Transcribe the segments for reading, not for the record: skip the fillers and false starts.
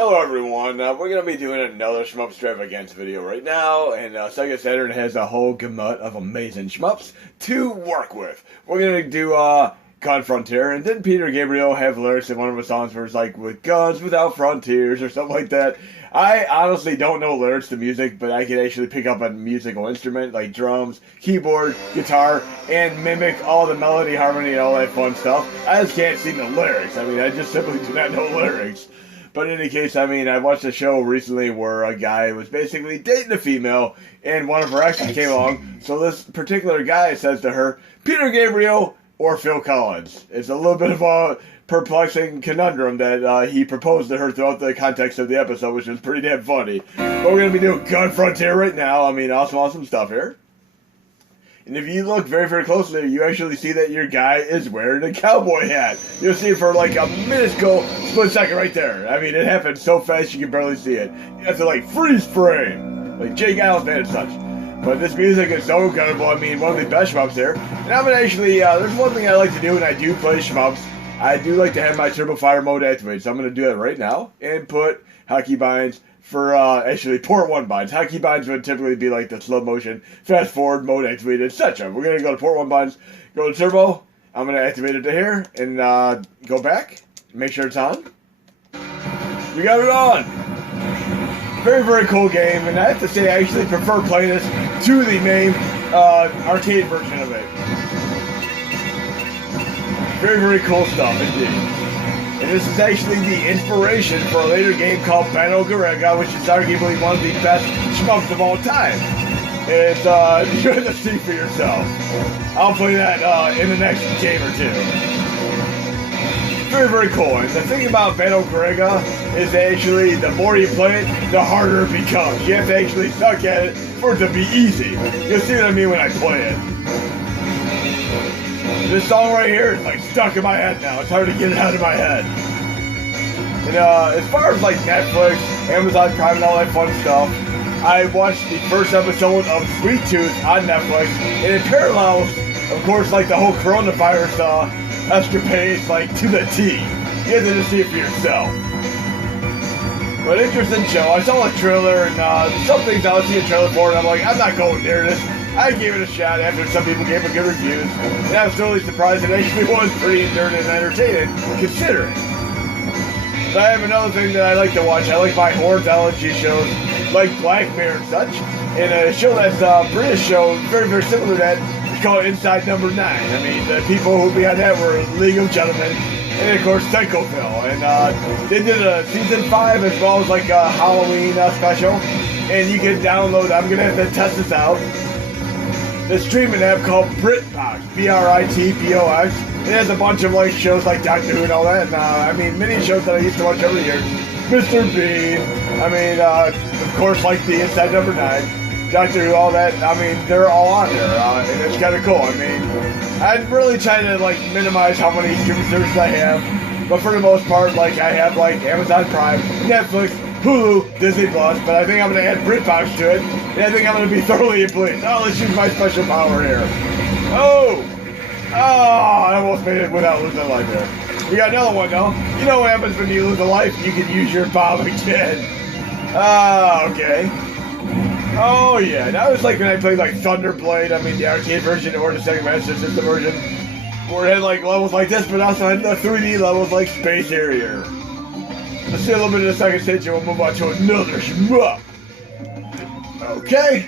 Hello everyone, we're going to be doing another SHMUP'Stravaganza video right now, and Sega Saturn has a whole gamut of amazing shmups to work with. We're going to do Gun Frontier, and didn't Peter Gabriel have lyrics in one of his songs where it's like, with guns without frontiers, or something like that? I honestly don't know lyrics to music, but I can actually pick up a musical instrument like drums, keyboard, guitar, and mimic all the melody, harmony, and all that fun stuff. I just can't sing the lyrics. I mean, I just simply do not know lyrics. But in any case, I mean, I watched a show recently where a guy was basically dating a female, and one of her exes came along. So this particular guy says to her, Peter Gabriel or Phil Collins. It's a little bit of a perplexing conundrum that he proposed to her throughout the context of the episode, which was pretty damn funny. But we're going to be doing Gun Frontier right now. I mean, awesome stuff here. And if you look very, very closely, you actually see that your guy is wearing a cowboy hat. You'll see it for like a minuscule split second right there. I mean, it happened so fast you can barely see it. You have to like freeze frame, like Jake Allen and such. But this music is so incredible. I mean, one of the best shmups here. And I'm gonna actually, there's one thing I like to do when I do play shmups. I do like to have my Turbo Fire mode activated. So I'm gonna do that right now. And put hotkey binds for actually port 1 binds. Hotkey binds would typically be like the slow motion, fast forward, mode activated, etc. We're going to go to port 1 binds, go to turbo. I'm going to activate it to here and go back, make sure it's on. We got it on. Very, very cool game, and I have to say I actually prefer playing this to the main arcade version of it. Very, very cool stuff indeed. And this is actually the inspiration for a later game called Garegga, which is arguably one of the best shmups of all time. It's, you have to see for yourself. I'll play that in the next game or two. Very, very cool. And the thing about Garegga is actually the more you play it, the harder it becomes. You have to actually suck at it for it to be easy. You'll see what I mean when I play it. This song right here is like stuck in my head now. It's hard to get it out of my head. And as far as like Netflix, Amazon Prime, and all that fun stuff, I watched the first episode of Sweet Tooth on Netflix, and it parallels, of course, like the whole coronavirus escapades, like to the T. You have to just see it for yourself. But interesting show. I saw a trailer, and some things I would see a trailer for, and I'm like, I'm not going near this. I gave it a shot after some people gave it good reviews, and I was totally surprised it actually was pretty enduring and entertaining, considering. But I have another thing that I like to watch. I like my horology shows, like Black Mirror and such, and a show that's a British show, very, very similar to that, it's called Inside Number 9. I mean, the people who be on that were League of Gentlemen, and of course, Psychoville. And they did a season 5 as well as like a Halloween special, and you can download, I'm going to have to test this out, the streaming app called BritBox, BritBox. It has a bunch of like shows like Doctor Who and all that. And, I mean, many shows that I used to watch every year. Mr. Bean. I mean, of course, like the Inside Number 9, Doctor Who, all that. I mean, they're all on there, and it's kind of cool. I mean, I'd really try to like minimize how many streaming services I have, but for the most part, like I have like Amazon Prime, Netflix, Hulu, Disney Plus, but I think I'm going to add BritBox to it, and I think I'm going to be thoroughly pleased. Oh, let's use my special power here. Oh, I almost made it without losing a life there. We got another one, though. You know what happens when you lose a life? You can use your bomb again. Okay. Oh, yeah. That was like when I played like Thunderblade, I mean the arcade version or the Sega Master System version, where it had like levels like this, but also had the 3D levels like Space Harrier. Let's see a little bit of the second stage and we'll move on to another shmup. Okay.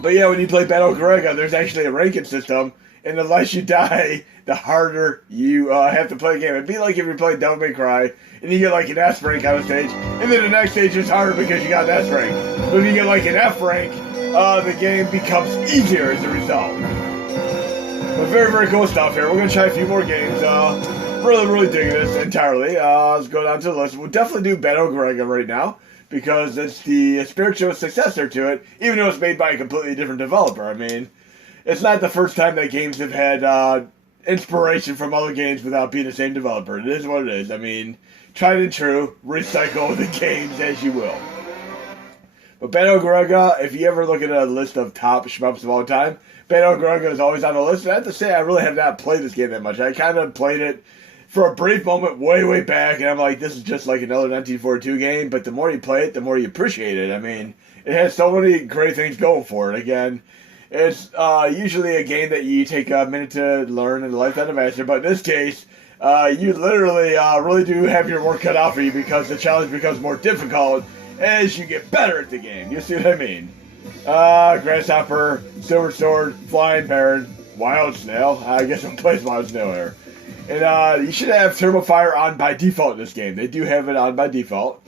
But yeah, when you play Garegga, there's actually a ranking system, and the less you die, the harder you have to play the game. It'd be like if you played Devil May Cry, and you get like an S rank on a stage, and then the next stage is harder because you got an S rank. But if you get like an F rank, the game becomes easier as a result. But very, very cool stuff here. We're going to try a few more games. Really digging this entirely. Let's go down to the list. We'll definitely do Garegga right now, because it's the spiritual successor to it, even though it's made by a completely different developer. I mean, it's not the first time that games have had inspiration from other games without being the same developer. It is what it is. I mean, tried and true, recycle the games as you will. But Garegga, if you ever look at a list of top shmups of all time, Garegga is always on the list. And I have to say, I really have not played this game that much. I kind of played it for a brief moment way back, and I'm like, this is just like another 1942 game, but the more you play it, the more you appreciate it. I mean, it has so many great things going for it. Again, it's usually a game that you take a minute to learn and a lifetime to master, but in this case, you literally really do have your work cut out for you because the challenge becomes more difficult as you get better at the game. You see what I mean? Grasshopper, Silver Sword, Flying Baron, Wild Snail. I guess I'm playing Wild Snail here. And you should have Thermal Fire on by default in this game. They do have it on by default.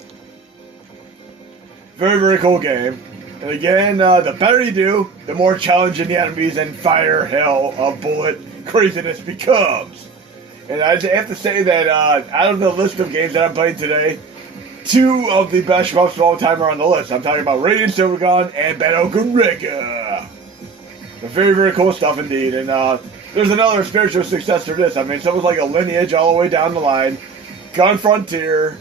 Very cool game. And again, the better you do, the more challenging the enemies and fire hell of bullet craziness becomes. And I have to say that out of the list of games that I'm playing today, 2 of the best shmups of all time are on the list. I'm talking about Radiant Silvergun and Battle Garegga. Very cool stuff indeed. And there's another spiritual successor to this. I mean, something like a lineage all the way down the line. Gun Frontier.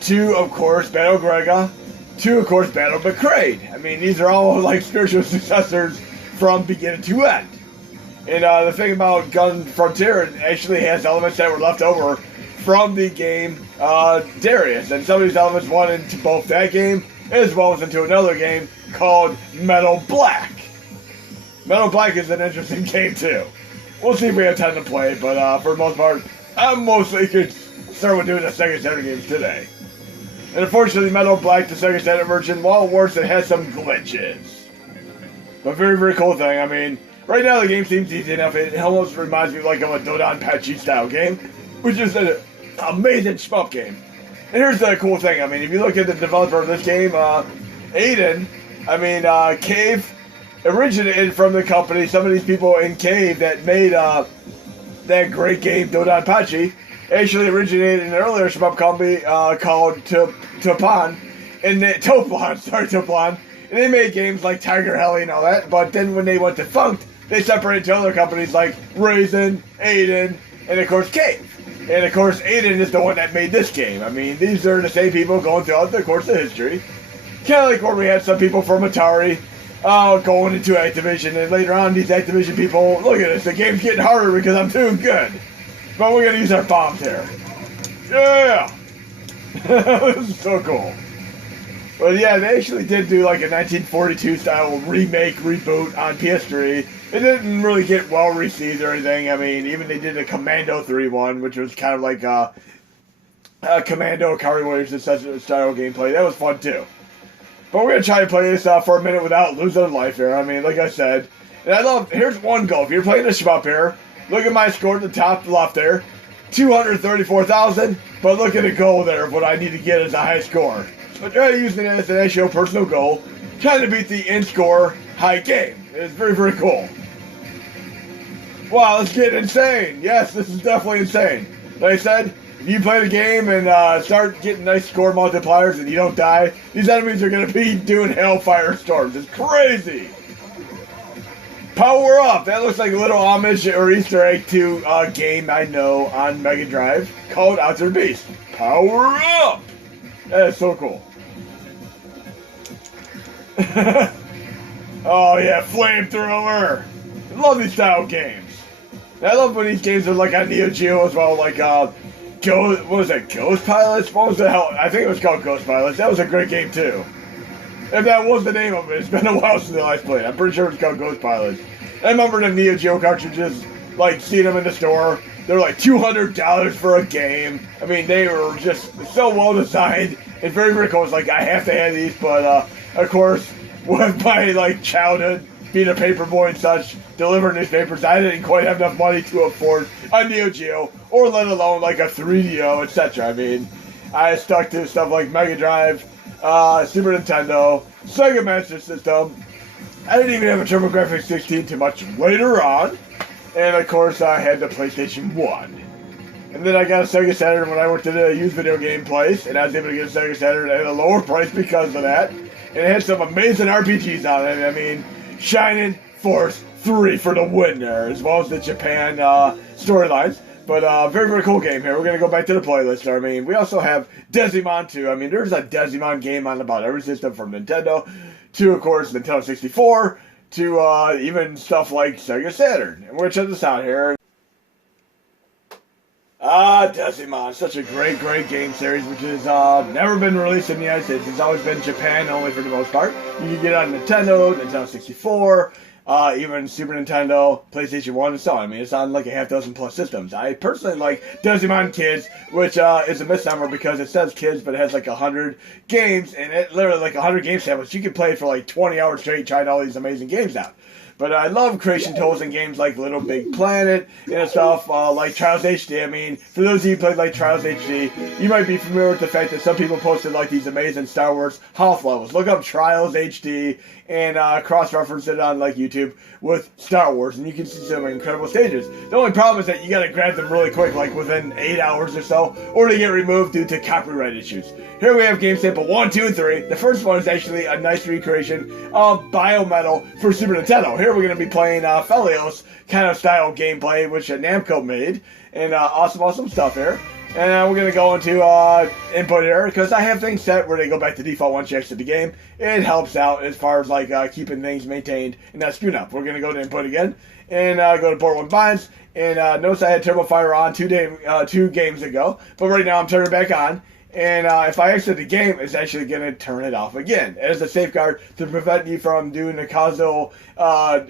2, of course, Battle Garegga. 2, of course, Battle Betrayed. I mean, these are all like spiritual successors from beginning to end. And the thing about Gun Frontier, it actually has elements that were left over from the game Darius. And some of these elements went into both that game as well as into another game called Metal Black. Metal Black is an interesting game too. We'll see if we have time to play it, but for the most part, I'm mostly concerned with doing the Sega Saturn games today. And unfortunately, Metal Black, the Sega Saturn version, while it works, it has some glitches. But very cool thing. I mean, right now the game seems easy enough. It almost reminds me like of a Dodonpachi style game, which is an amazing shmup game. And here's the cool thing. I mean, if you look at the developer of this game, Aiden, Cave originated from the company. Some of these people in Cave that made that great game Dodonpachi actually originated in an earlier shmup company called Toplan. Toplan. And they made games like Tiger Heli and all that, but then when they went defunct, they separated to other companies like Raisin, Aiden, and of course Cave. And of course Aiden is the one that made this game. I mean, these are the same people going throughout the course of history. Kind of like where we had some people from Atari going into Activision, and later on these Activision people, look at this, the game's getting harder because I'm doing good. But we're going to use our bombs here. Yeah! This is so cool. Well, yeah, they actually did do like a 1942 style remake, reboot on PS3. It didn't really get well received or anything. I mean, even they did a Commando 3 one, which was kind of like a Commando Cory Williams style gameplay. That was fun too. But we're going to try to play this for a minute without losing a life here. I mean, like I said. And I love, here's one goal. If you're playing a shmup here, look at my score at the top left there. 234,000. But look at the goal there of what I need to get as a high score. So try using it as an actual personal goal. Trying to beat the in-score high game. It's very cool. Wow, let's get insane. Yes, this is definitely insane. Like I said, if you play the game and start getting nice score multipliers and you don't die, these enemies are going to be doing hellfire storms. It's crazy. Power Up. That looks like a little homage or Easter egg to a game I know on Mega Drive called Outer Beast. Power Up. That is so cool. Oh yeah, Flamethrower. I love these style games. I love when these games are like on Neo Geo as well, like what was that, Ghost Pilots? What was the hell? I think it was called Ghost Pilots. That was a great game too. If that was the name of it, it's been a while since I last played. I'm pretty sure it was called Ghost Pilots. I remember the Neo Geo cartridges, like seeing them in the store. They're like $200 for a game. I mean, they were just so well designed and very cool. It's like, I have to have these, but of course, with my like childhood, being a paper boy and such, delivering newspapers, I didn't quite have enough money to afford a Neo Geo, or let alone like a 3DO, etc. I mean, I stuck to stuff like Mega Drive, Super Nintendo, Sega Master System. I didn't even have a TurboGrafx 16 too much later on. And of course, I had the PlayStation 1. And then I got a Sega Saturn when I worked at a used video game place, and I was able to get a Sega Saturn at a lower price because of that. And it had some amazing RPGs on it. I mean, Shining Force 3 for the win there, as well as the Japan storylines. But very cool game here. We're going to go back to the playlist. I mean, we also have Desimon 2. I mean, there's a Desimon game on about every system from Nintendo to, of course, Nintendo 64 to even stuff like Sega Saturn. And we're going to check this out here. Decimon, such a great game series, which has never been released in the United States. It's always been Japan only for the most part. You can get it on Nintendo, Nintendo 64, even Super Nintendo, PlayStation 1, and so on. I mean, it's on like a half dozen plus systems. I personally like Decimon Kids, which is a misnomer because it says kids, but it has like 100 games, and it literally like 100 game samples. You can play it for like 20 hours straight trying all these amazing games out. But I love creation tools in games like Little Big Planet and stuff like Trials HD. I mean, for those of you who played like Trials HD, you might be familiar with the fact that some people posted like these amazing Star Wars Hoth levels. Look up Trials HD and cross-reference it on like YouTube with Star Wars, and you can see some incredible stages. The only problem is that you gotta grab them really quick, like within 8 hours or so, or they get removed due to copyright issues. Here we have game sample 1, 2, and 3. The first one is actually a nice recreation of Biometal for Super Nintendo. Here we're gonna be playing Felios kind of style gameplay, which Namco made, and awesome stuff here. And we're going to go into input here, because I have things set where they go back to default once you exit the game. It helps out as far as like keeping things maintained and not screwing up. We're going to go to input again, and go to port 1 binds. And notice I had Turbo Fire on 2 games ago, but right now I'm turning it back on. And if I exit the game, it's actually going to turn it off again as a safeguard to prevent you from doing the causal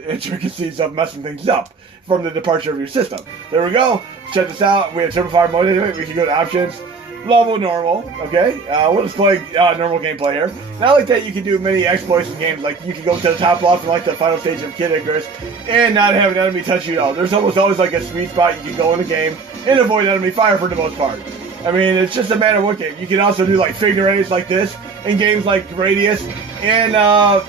intricacies of messing things up from the departure of your system. There we go. Check this out. We have Turbo Fire mode into it. We can go to options, level normal. Okay, we'll just play normal gameplay here. Not like that, you can do many exploits in games. Like you can go to the top left and like the final stage of Kid Icarus and not have an enemy touch you at all. There's almost always like a sweet spot you can go in the game and avoid enemy fire for the most part. I mean, it's just a matter of what game. You can also do like figure eights like this in games like Radius and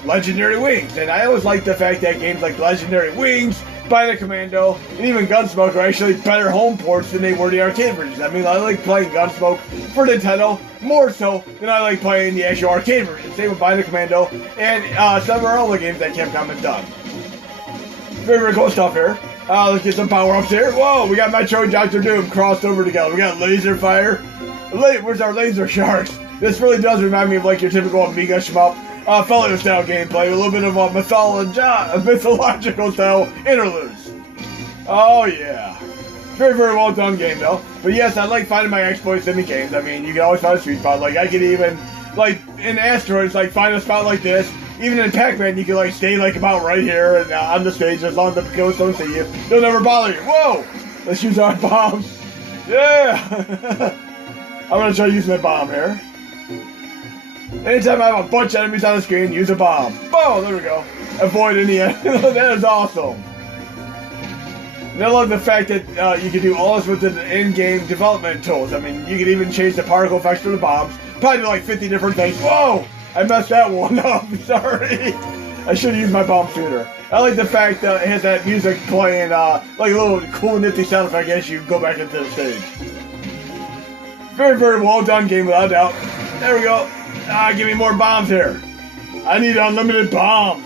Legendary Wings. And I always like the fact that games like Legendary Wings, Bionic Commando, and even Gunsmoke are actually better home ports than they were the arcade versions. I mean, I like playing Gunsmoke for Nintendo more so than I like playing the actual arcade version. Same with Bionic Commando and some of our other games that Capcom has done. Very cool stuff here. Let's get some power-ups here. Whoa, we got Metro and Dr. Doom crossed over together. We got laser fire. Where's our laser sharks? This really does remind me of like your typical Amiga shmup, Fellow-style gameplay, a little bit of a mythological style interludes. Oh yeah. Very well done game though. But yes, I like finding my exploits in the games. I mean, you can always find a sweet spot. Like I could even, like in Asteroids, like find a spot like this. Even in Pac-Man, you can like stay like about right here and on the stage as long as the ghosts don't see you. They'll never bother you. Whoa! Let's use our bombs. Yeah! I'm gonna try using a bomb here. Anytime I have a bunch of enemies on the screen, use a bomb. Boom! There we go. Avoid any enemy. That is awesome. And I love the fact that you can do all this with the in-game development tools. I mean, you can even change the particle effects for the bombs. Probably do like 50 different things. Whoa! I messed that one up. Sorry. I should have used my bomb sooner. I like the fact that it has that music playing, like a little cool nifty sound effect as you go back into the stage. Very well done game without doubt. There we go. Give me more bombs here. I need unlimited bombs.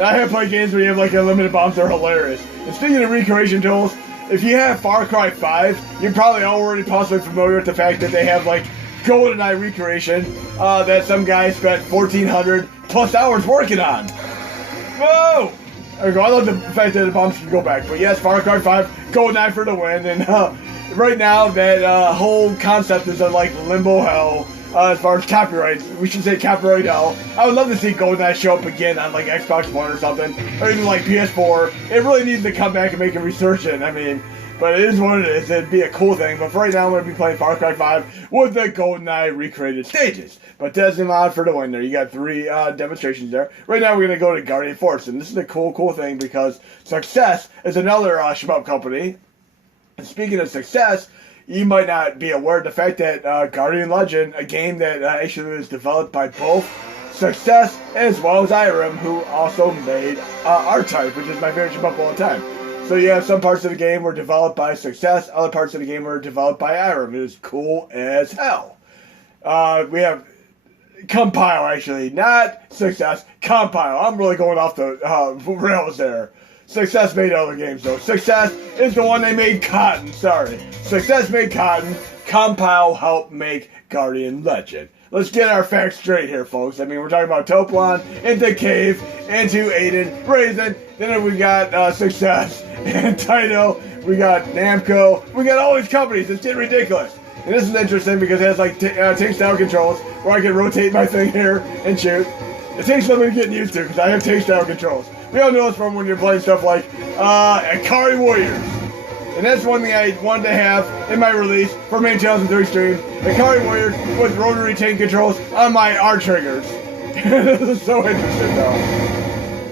I have played games where you have like unlimited bombs. They're hilarious. And speaking of recreation tools, if you have Far Cry 5, you're probably already possibly familiar with the fact that they have like GoldenEye recreation that some guy spent 1,400 plus hours working on. Whoa! There we go. I love the fact that the bombs can go back. But yes, Far Cry 5, GoldenEye for the win. And right now, that whole concept is of like limbo hell as far as copyright. We should say copyright hell. I would love to see GoldenEye show up again on like Xbox One or something, or even like PS4. It really needs to come back and make a resurgence. I mean, but it is what it is. It'd be a cool thing. But for right now, I'm going to be playing Far Cry 5 with the GoldenEye recreated stages. But Decimon for the win there. You got 3 demonstrations there. Right now, we're going to go to Guardian Force. And this is a cool thing because Success is another shmup company. And speaking of Success, you might not be aware of the fact that Guardian Legend, a game that actually was developed by both Success as well as Irem, who also made R-Type, which is my favorite shmup of all time. So you have some parts of the game were developed by Success, other parts of the game were developed by Irem. It is cool as hell. We have Compile, actually, not Success, Compile. I'm really going off the rails there. Success made other games, though. Success is the one they made Cotton, sorry. Success made Cotton, Compile helped make Guardian Legend. Let's get our facts straight here, folks. I mean, we're talking about Toplon, into Cave, into Aiden, Raisin, Then we got Success and Taito. We got Namco. We got all these companies. It's getting ridiculous. And this is interesting because it has like tank style controls where I can rotate my thing here and shoot. It takes something getting used to because I have tank style controls. We all know this from when you're playing stuff like Akari Warriors. And that's one thing I wanted to have in my release for Main Channels and 3 stream. Akari Warriors with rotary tank controls on my R triggers. This is so interesting though.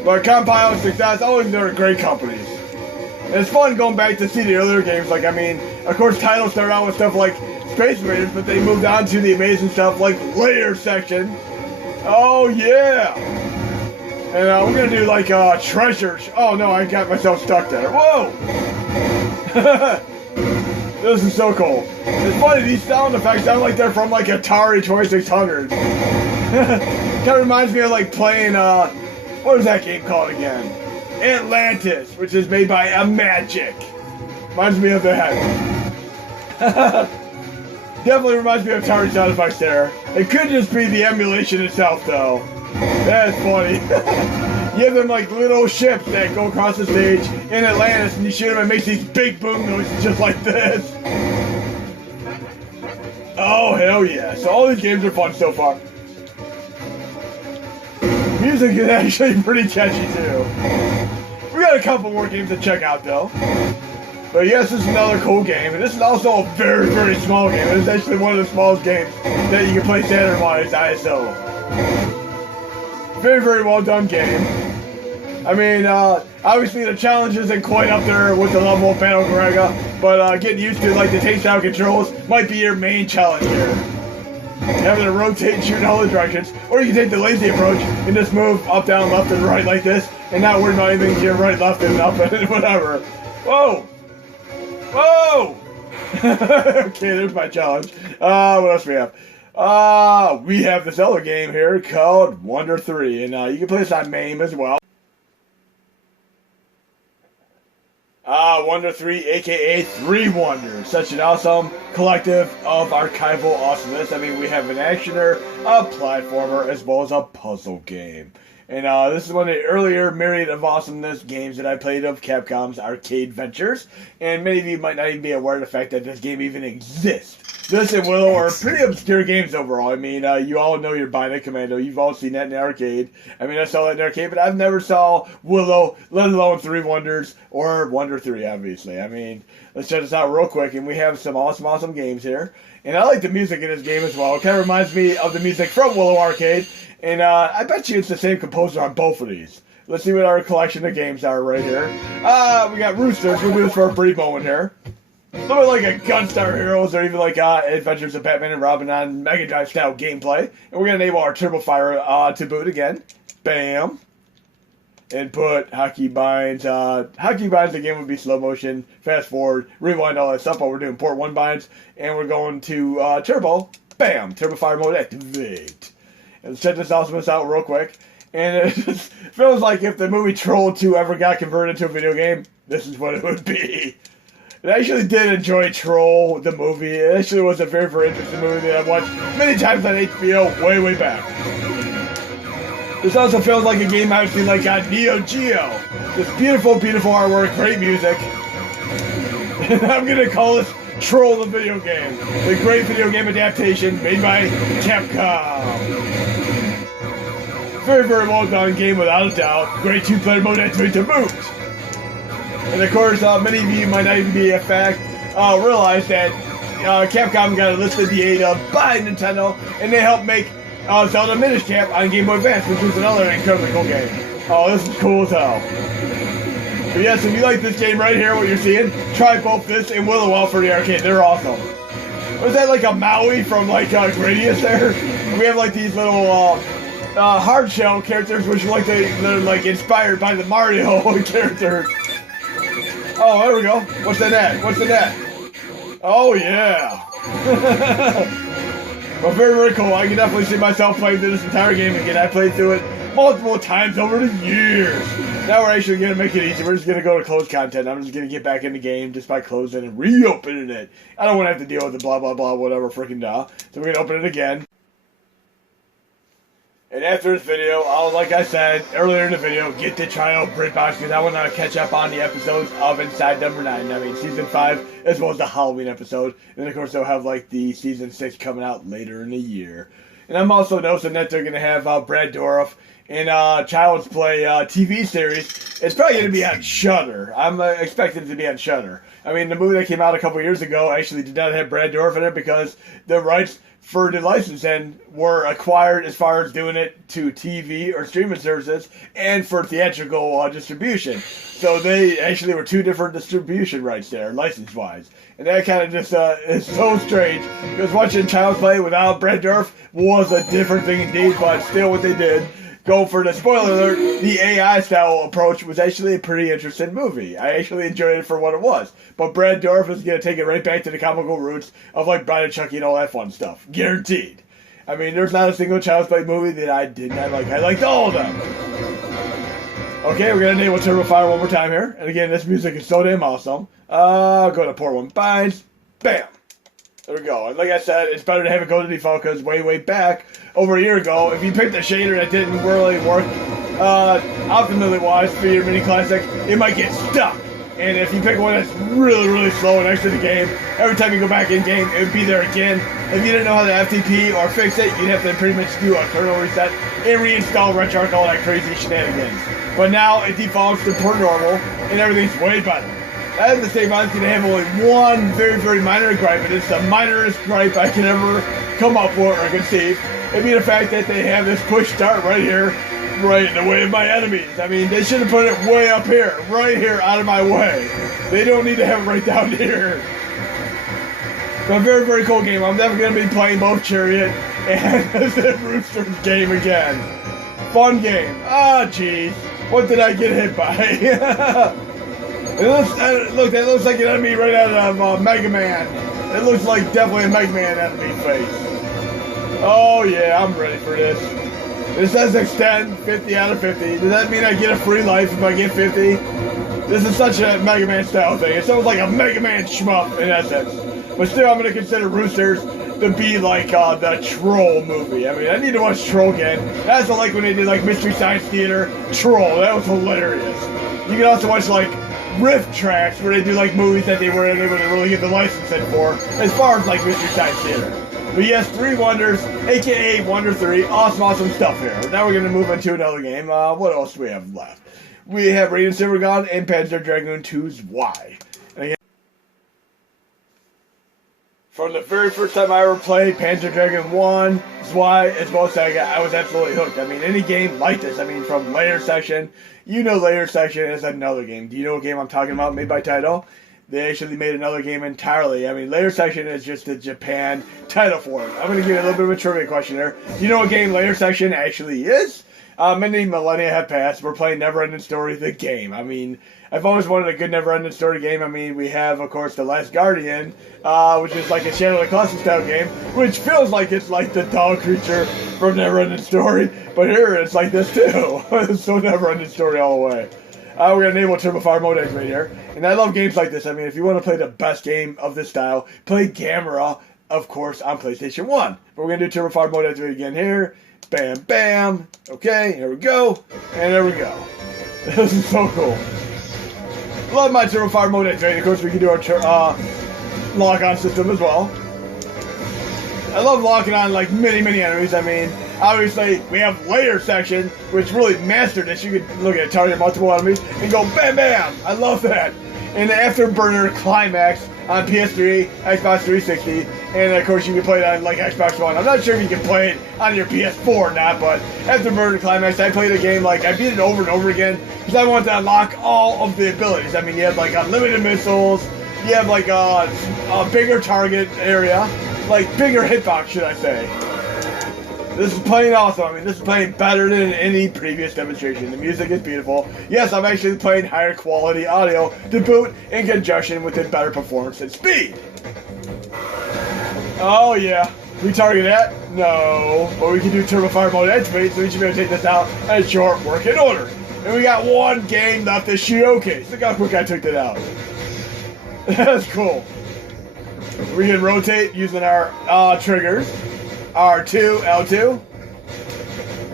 But Compile and Success, always they're great companies. And it's fun going back to see the earlier games. Like, I mean, of course, titles started out with stuff like Space Raiders, but they moved on to the amazing stuff like Layer Section. Oh, yeah! And we're gonna do like Treasures. Oh no, I got myself stuck there. Whoa! This is so cool. It's funny, these sound effects sound like they're from like Atari 2600. Kind of reminds me of like playing, what is that game called again? Atlantis, which is made by Magic. Reminds me of that. Definitely reminds me of Atari sound effects there. It could just be the emulation itself though. That's funny. You have them like little ships that go across the stage in Atlantis and you shoot them and it makes these big boom noises just like this. Oh, hell yeah. So all these games are fun so far. Music is actually pretty catchy too. We got a couple more games to check out though. But yes, this is another cool game, and this is also a very, very small game. It's actually one of the smallest games that you can play Saturn-wise ISO. Very, very well done game. I mean, obviously the challenge isn't quite up there with the level of Battle Garegga, but getting used to like the tank style controls might be your main challenge here. Having to rotate and shoot in all the directions, or you can take the lazy approach and just move up, down, left, and right like this, and not worry about anything to your right, left, and up, and whatever. Whoa! Whoa! Okay, there's my challenge. What else we have? We have this other game here called Wonder 3, and you can play this on MAME as well. Wonder 3, aka 3 Wonders. Such an awesome collective of archival awesomeness. I mean, we have an actioner, a platformer, as well as a puzzle game. And this is one of the earlier myriad of awesomeness games that I played of Capcom's arcade ventures. And many of you might not even be aware of the fact that this game even exists. This and Willow are pretty obscure games overall. I mean, you all know your Bionic Commando. You've all seen that in the arcade. I mean, I saw that in the arcade, but I've never saw Willow, let alone 3 Wonders, or Wonder 3, obviously. I mean, let's check this out real quick, and we have some awesome games here. And I like the music in this game as well. It kind of reminds me of the music from Willow Arcade. And I bet you it's the same composer on both of these. Let's see what our collection of games are right here. We got Roosters. We'll do this for a brief moment here. A little bit like a Gunstar Heroes or even like Adventures of Batman and Robin on Mega Drive style gameplay. And we're going to enable our Turbo Fire to boot again. Bam. And put Hockey Binds. Hockey Binds again would be slow motion, fast forward, rewind, all that stuff while we're doing port 1 binds. And we're going to Turbo. Bam. Turbo Fire mode activate. And let's check this awesomeness out real quick. And it just feels like if the movie Troll 2 ever got converted into a video game, this is what it would be. I actually did enjoy Troll, the movie. It actually was a very, very interesting movie that I've watched many times on HBO way back. This also feels like a game I've seen like on Neo Geo. This beautiful artwork, great music. And I'm going to call this Troll the video game. The great video game adaptation made by Capcom. Very, very well done game without a doubt. Great 2-player mode activate to boot. And of course, many of you might not even be realize that Capcom got enlisted the aid of by Nintendo, and they helped make Zelda Minish Cap on Game Boy Advance, which was another incredibly cool game. Oh, this is cool as hell. But yes, if you like this game right here, what you're seeing, try both this and Willow out for the arcade. They're awesome. Was that like a Maui from like Gradius there? We have like these little hard shell characters, which are like they're like inspired by the Mario characters. Oh, there we go. What's the net? What's the net? Oh yeah. Well, very, very cool. I can definitely see myself playing through this entire game again. I played through it multiple times over the years. Now we're actually going to make it easy. We're just going to go to closed content. I'm just going to get back in the game just by closing and reopening it. I don't want to have to deal with the blah, blah, blah, whatever freaking da. So we're going to open it again. And after this video, I'll, like I said earlier in the video, get to try out BritBox because I want to catch up on the episodes of Inside Number 9. I mean, Season 5, as well as the Halloween episode. And, of course, they'll have, like, the Season 6 coming out later in the year. And I'm also noticing that they're going to have Brad Dourif in Child's Play TV series. It's probably going to be on Shudder. I'm expecting it to be on Shudder. I mean, the movie that came out a couple years ago actually did not have Brad Dourif in it because the rights for the license and were acquired as far as doing it to TV or streaming services and for theatrical distribution. So they actually were two different distribution rights there, license-wise. And that kind of just is so strange because watching Child's Play without Brad Dourif was a different thing indeed, but still what they did. Go for the spoiler alert, the AI style approach was actually a pretty interesting movie. I actually enjoyed it for what it was. But Brad Dourif is going to take it right back to the comical roots of like Bride and Chucky and all that fun stuff. Guaranteed. I mean, there's not a single Child's Play movie that I did not like. I liked all of them. Okay, we're going to enable Turbo Fire one more time here. And again, this music is so damn awesome. Go to port 1 binds. Bam. There we go. And like I said, it's better to have it go to default because way back, over a year ago, if you picked a shader that didn't really work optimally wise for your mini classic, it might get stuck. And if you pick one that's really slow and exit the game, every time you go back in game, it would be there again. If you didn't know how to FTP or fix it, you'd have to pretty much do a kernel reset and reinstall RetroArch, all that crazy shenanigans. But now it defaults to per normal, and everything's way better. At the same time, I'm going to have only one very minor gripe, and it's the minorest gripe I can ever come up with or conceive. It'd be the fact that they have this push start right here, right in the way of my enemies. I mean, they should have put it way up here, right here, out of my way. They don't need to have it right down here. So a very cool game. I'm definitely going to be playing both Chariot and the Roosters game again. Fun game. Ah, jeez. What did I get hit by? Look, that looks like an enemy right out of Mega Man. It looks like definitely a Mega Man enemy face. Oh yeah, I'm ready for this. It says extend 50 out of 50. Does that mean I get a free life if I get 50? This is such a Mega Man style thing. It sounds like a Mega Man shmup in essence. But still, I'm going to consider Roosters to be like the Troll movie. I mean, I need to watch Troll again. That's like when they did like Mystery Science Theater, Troll. That was hilarious. You can also watch like riff tracks where they do like movies that they weren't able to really get the license in for, as far as like Mystery Science Theater. But yes, 3 Wonders, aka Wonder 3, awesome stuff here. Now we're going to move into another game. What else do we have left? We have Radiant Silvergun and Panzer Dragoon 2's Y. Again, from the very first time I ever played Panzer Dragoon 1's Y, as well as Sega, I was absolutely hooked. I mean, any game like this, I mean, from Layer Section, you know Layer Section is another game. Do you know what game I'm talking about, made by Taito? They actually made another game entirely. I mean, Layer Section is just the Japan title for it. I'm going to give you a little bit of a trivia question here. Do you know what game Layer Section actually is? Many millennia have passed. We're playing Never Ending Story, the game. I mean, I've always wanted a good Never Ending Story game. I mean, we have, of course, The Last Guardian, which is like a Shadow of the Colossus style game, which feels like it's like the dog creature from Never Ending Story. But here, it's like this too. It's so Never Ending Story all the way. We're going to enable Turbo Fire mode right here. And I love games like this. I mean, if you want to play the best game of this style, play Gamera, of course, on PlayStation 1. But we're going to do Turbo Fire mode again here. Bam. Okay, here we go. And there we go. This is so cool. Love my Turbo Fire mode activated. Of course, we can do our lock-on system as well. I love locking on like many enemies. I mean, obviously we have Layer Section, which really mastered this. You could look at target multiple enemies and go bam. I love that. And the Afterburner Climax on PS3, Xbox 360, and of course you can play it on like Xbox One. I'm not sure if you can play it on your PS4 or not, but Afterburner Climax, I played the game like I beat it over and over again because I wanted to unlock all of the abilities. I mean, you have like unlimited missiles, you have like a bigger target area, like bigger hitbox, should I say. This is playing awesome. I mean, this is playing better than any previous demonstration. The music is beautiful. Yes, I'm actually playing higher quality audio to boot in conjunction with a better performance and speed. Oh yeah. We target that? No. But we can do Turbo Fire mode activate, so we should be able to take this out in short working order. And we got one game left to showcase. Look how quick I took that out. That's cool. We can rotate using our triggers. R2, L2.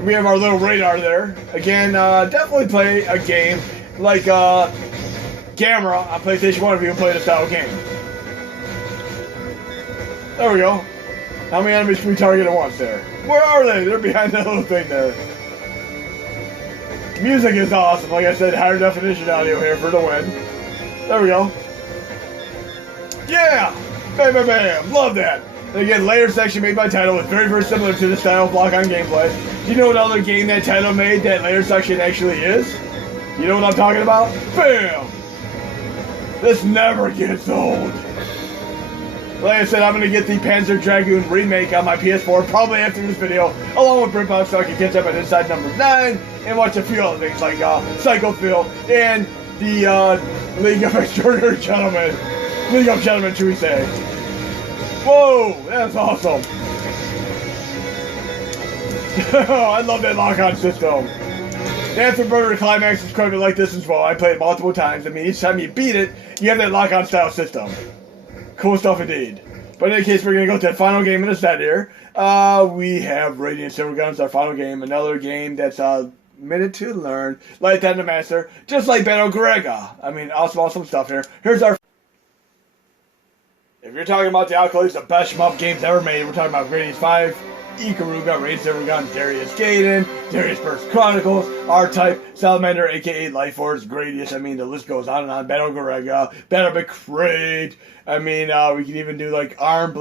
We have our little radar there. Again, definitely play a game like Gamera on PlayStation 1 if you can play this style game. There we go. How many enemies can we target at once there? Where are they? They're behind that little thing there. Music is awesome. Like I said, higher definition audio here for the win. There we go. Yeah! Bam, bam, bam. Love that. And again, layer section made by Title is very, very similar to the style of block-on gameplay. Do you know what other game that Title made that layer section actually is? You know what I'm talking about? Bam! This never gets old. Like I said, I'm going to get the Panzer Dragoon remake on my PS4 probably after this video, along with Britbox, so I can catch up at Inside number 9 and watch a few other things like Psycho Phil and the League of Extraordinary Gentlemen. League of Gentlemen, should we say. Whoa, that's awesome. I love that lock-on system. The Afterburner Climax is quite like this as well. I played it multiple times. I mean, each time you beat it, you have that lock-on style system. Cool stuff indeed. But in any case, we're going to go to the final game in the set here. We have Radiant Silvergun, our final game. Another game that's a minute to learn. Like that in the master. Just like Battle Garegga. I mean, awesome stuff here. Here's our... If you're talking about the accolades, the best shmup games ever made, we're talking about Radiant 5, Ikaruga, Radiant Silvergun, Darius Gaiden, Darius Burst Chronicles, R-Type, Salamander, aka Life Force, Gradius. I mean, the list goes on and on. Battle Garegga, Battle McCrade. I mean, we can even do like Arm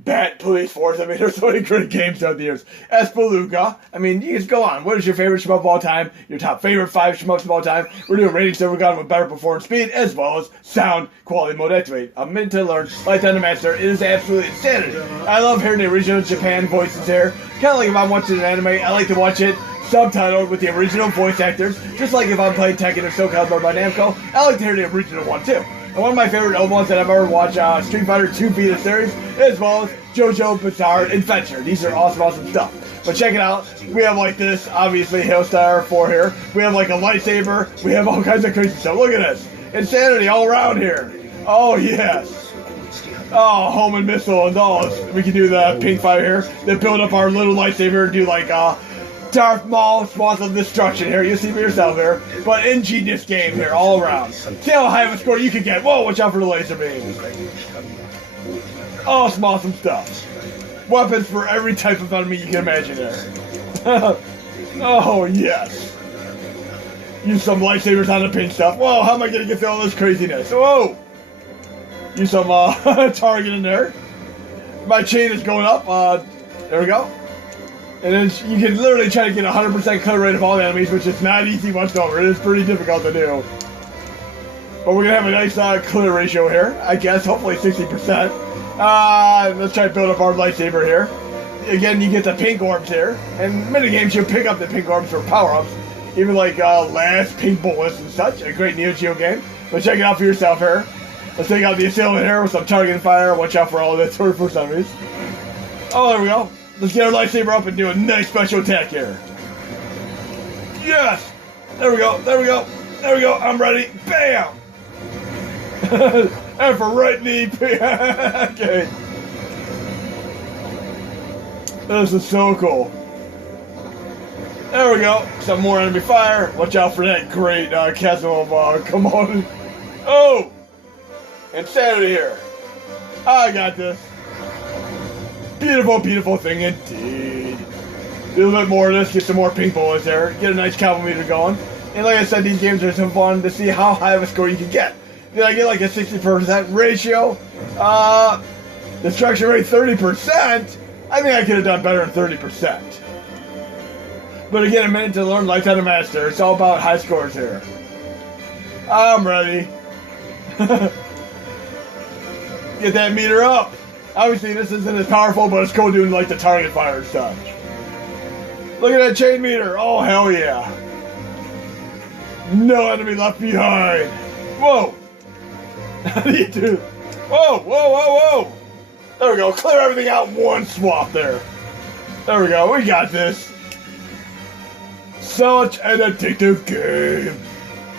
Bat Police Force. I mean, there's so many great games throughout the years. Espeluga. I mean, you just go on. What is your favorite shmup of all time? Your top favorite 5 shmups of all time? We're doing Radiant Silvergun with better performance speed as well as sound quality mode activate. A minute to learn. Lifetime to master. It is absolutely insanity. I love hearing the original Japan voices here. Kind of like if I'm watching an anime, I like to watch it subtitled with the original voice actors. Just like if I'm playing Tekken or Soul Calibur by Namco, I like to hear the original one too. And one of my favorite ones that I've ever watched, Street Fighter 2 Vita series, as well as JoJo Bizarre Adventure. These are awesome stuff. But check it out. We have like this, obviously, Hailstar 4 here. We have like a lightsaber. We have all kinds of crazy stuff. Look at this. Insanity all around here. Oh, yes. Oh, home and missile and all. We can do the pink fire here. Then build up our little lightsaber and do like, Darth Maul, Swath of Destruction here. You see for yourself here. But ingenious game here, all around. See how high of a score you can get. Whoa, watch out for the laser beam. Awesome stuff. Weapons for every type of enemy you can imagine there. Oh, yes. Use some lightsabers on the pink stuff. Whoa, how am I going to get through all this craziness? Whoa. Use some target in there. My chain is going up. There we go. And then you can literally try to get 100% clear rate of all the enemies, which is not easy whatsoever. It is pretty difficult to do. But we're going to have a nice clear ratio here. I guess, hopefully 60%. Let's try to build up our lightsaber here. Again, you get the pink orbs here. And minigames, you pick up the pink orbs for power-ups. Even like last pink bullets and such. A great Neo Geo game. But check it out for yourself here. Let's take out the assailant here with some target fire. Watch out for all the first enemies. Oh, there we go. Let's get our lightsaber up and do a nice special attack here. Yes! There we go, there we go, there we go. I'm ready. Bam! And for right knee. Okay. This is so cool. There we go. Some more enemy fire. Watch out for that great chasm of come on. Oh! Insanity here. I got this. Beautiful thing indeed. Do a little bit more of this, get some more pink bullets there, get a nice caliber meter going. And like I said, these games are some fun to see how high of a score you can get. Did I get like a 60% ratio? Destruction rate 30%? I think I could have done better than 30%. But again, a minute to learn, lifetime to master. It's all about high scores here. I'm ready. Get that meter up. Obviously, this isn't as powerful, but it's cool doing like the target fire and such. Look at that chain meter. Oh, hell yeah. No enemy left behind. Whoa. How do you do? Whoa. There we go. Clear everything out in one swap there. There we go. We got this. Such an addictive game.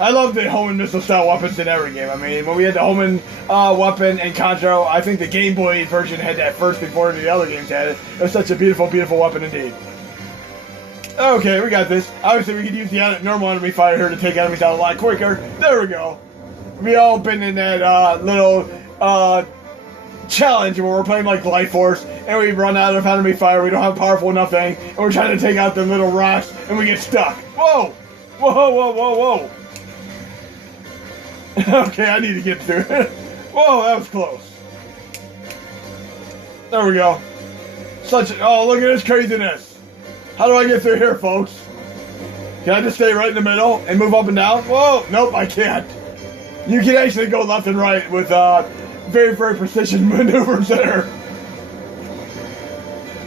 I love the Homan missile style weapons in every game. I mean, when we had the Homan weapon in Contra, I think the Game Boy version had that first before the other games had it. It was such a beautiful weapon indeed. Okay, we got this. Obviously, we could use the normal enemy fire here to take enemies out a lot quicker. There we go. We all been in that little challenge where we're playing like Life Force, and we run out of enemy fire. We don't have powerful enough thing, and we're trying to take out the little rocks, and we get stuck. Whoa! Whoa! Whoa! Whoa! Whoa! Okay, I need to get through it. Whoa, that was close. There we go. Oh, look at this craziness. How do I get through here, folks? Can I just stay right in the middle and move up and down? Whoa, nope, I can't. You can actually go left and right with very, very precision maneuvers there.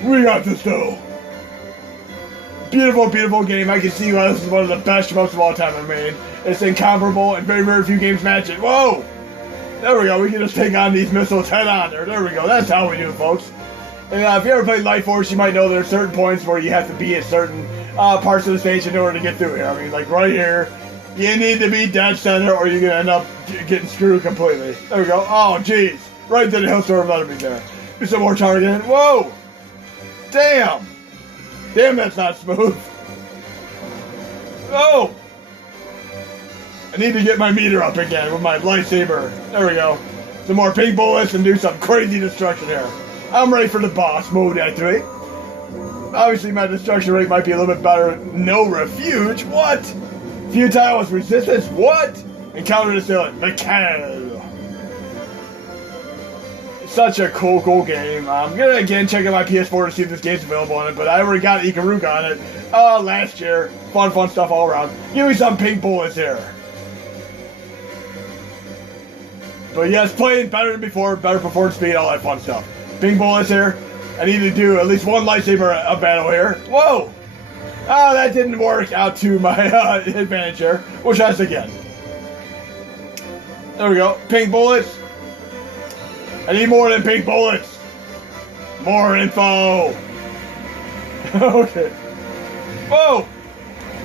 We got this though. Beautiful, beautiful game. I can see why this is one of the best shmups of all time I made. It's incomparable and very, very few games match it. Whoa! There we go. We can just take on these missiles head on there. There we go. That's how we do it, folks. And if you ever played Life Force, you might know there are certain points where you have to be at certain parts of the stage in order to get through here. I mean, like right here, you need to be dead center or you're going to end up getting screwed completely. There we go. Oh, jeez. Right to the hillstorm of enemies there. Do some more targeting. Whoa! Damn! Damn, that's not smooth. Oh! I need to get my meter up again with my lightsaber. There we go. Some more pink bullets and do some crazy destruction here. I'm ready for the boss mode activate. Obviously, my destruction rate might be a little bit better. No refuge? What? Futile with resistance? What? Encounter assailant. Mechanical. Such a cool game. I'm gonna again check out my PS4 to see if this game's available on it, but I already got Garegga on it last year. Fun stuff all around. Give me some pink bullets here. But yes, playing better than before, better performance speed, all that fun stuff. Pink bullets here. I need to do at least one lightsaber battle here. Whoa! Oh, that didn't work out to my advantage here. We'll try this again. There we go. Pink bullets. I need more than pink bullets. More info. Okay. Whoa!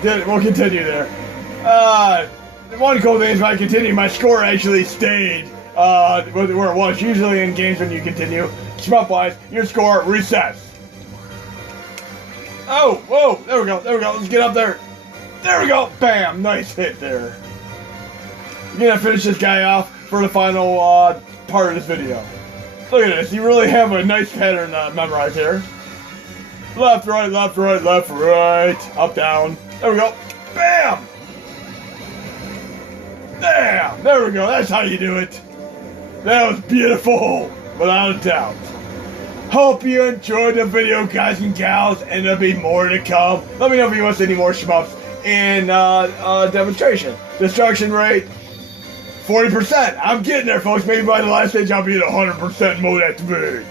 We'll continue there. One cool thing is when I continue, my score actually stayed where it was. Usually in games when you continue, shmup-wise, your score resets. Oh, whoa, there we go, let's get up there. There we go, bam, nice hit there. I'm gonna finish this guy off for the final part of this video. Look at this, you really have a nice pattern memorized here. Left, right, left, right, left, right, up, down. There we go, bam! Bam! There we go, that's how you do it. That was beautiful, without a doubt. Hope you enjoyed the video, guys and gals, and there'll be more to come. Let me know if you want to see any more shmups in demonstration. Destruction rate, 40%. I'm getting there, folks. Maybe by the last stage, I'll be at 100% mode activate.